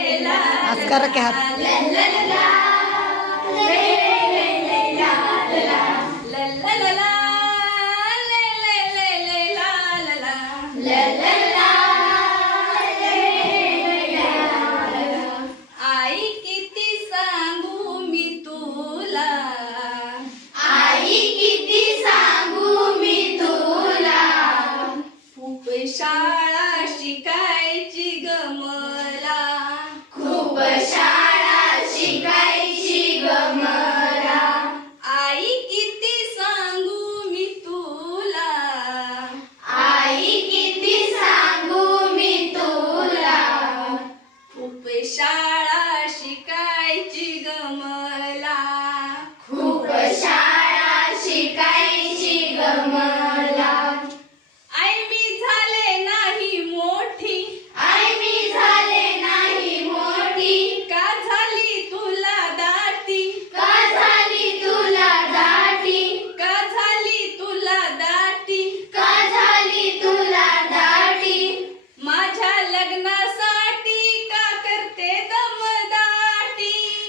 आस्कार के हाथ आई किती सांगू मी तुला? आई किती सांगू मी तुला? खूप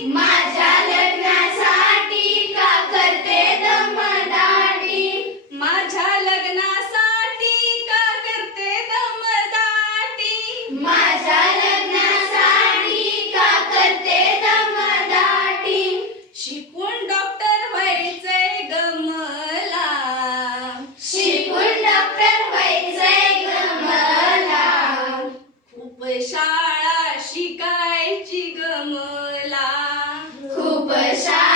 Mother. deixar.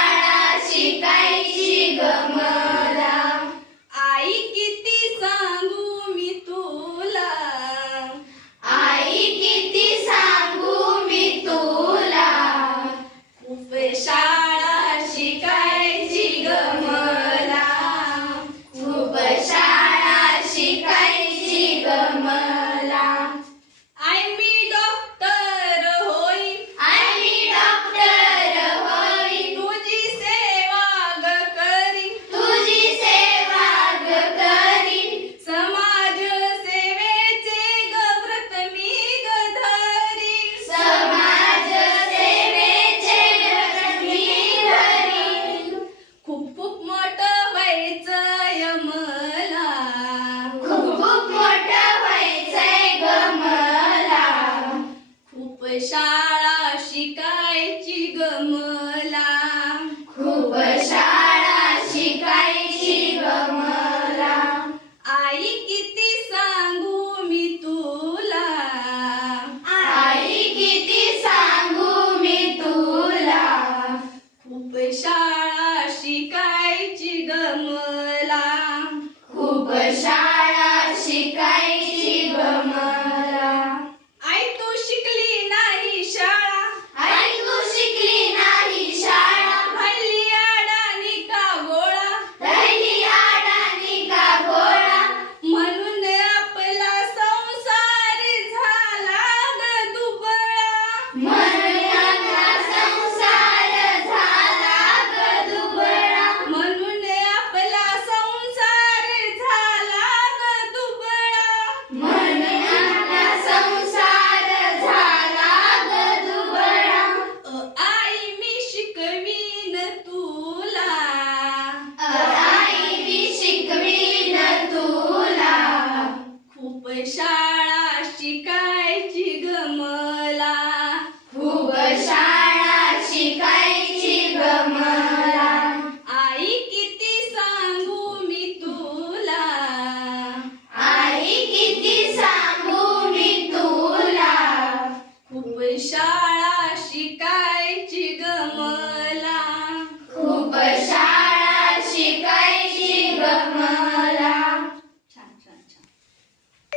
शाळा शिकायची गमला. खूप शाळा शिकायची गमला. आई किती सांगू मी तुला. आई किती सांगू मी तुला. खूप शाळा deixar